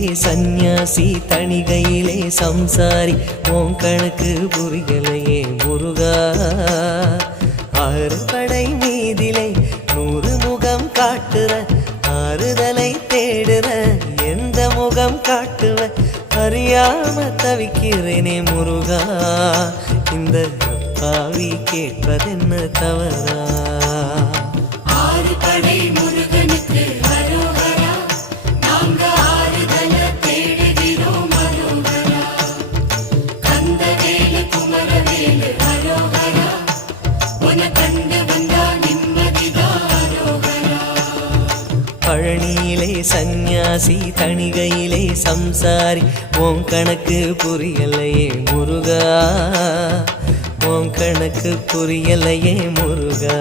பழனியிலே சந்நியாசி தணிகையிலே சம்சாரி உன் கணக்கு புரியலையே முருகா ஆறு படை மீதிலே 100 முகம் காட்டுற ஆறுதலை தேடுற எந்த முகம் காட்டுவ அறியாம தவிக்கிறேனே முருகா இந்த அப்பாவி கேட்பதென்ன தவறா ஆறு படை முருகனுக்கு அரோகரா நாங்க ஆறுதல தேடுகிறோம் அரோகரா கந்தவேலு குமரவேலு அரோகரா உன கண்டு வந்தா நிம்மதிதான் அரோகரா பழனியிலே சந்நியாசி தணிகையிலே சம்சாரி உன் கணக்கு புரியலையே முருகா உன் கணக்கு புரியலையே முருகா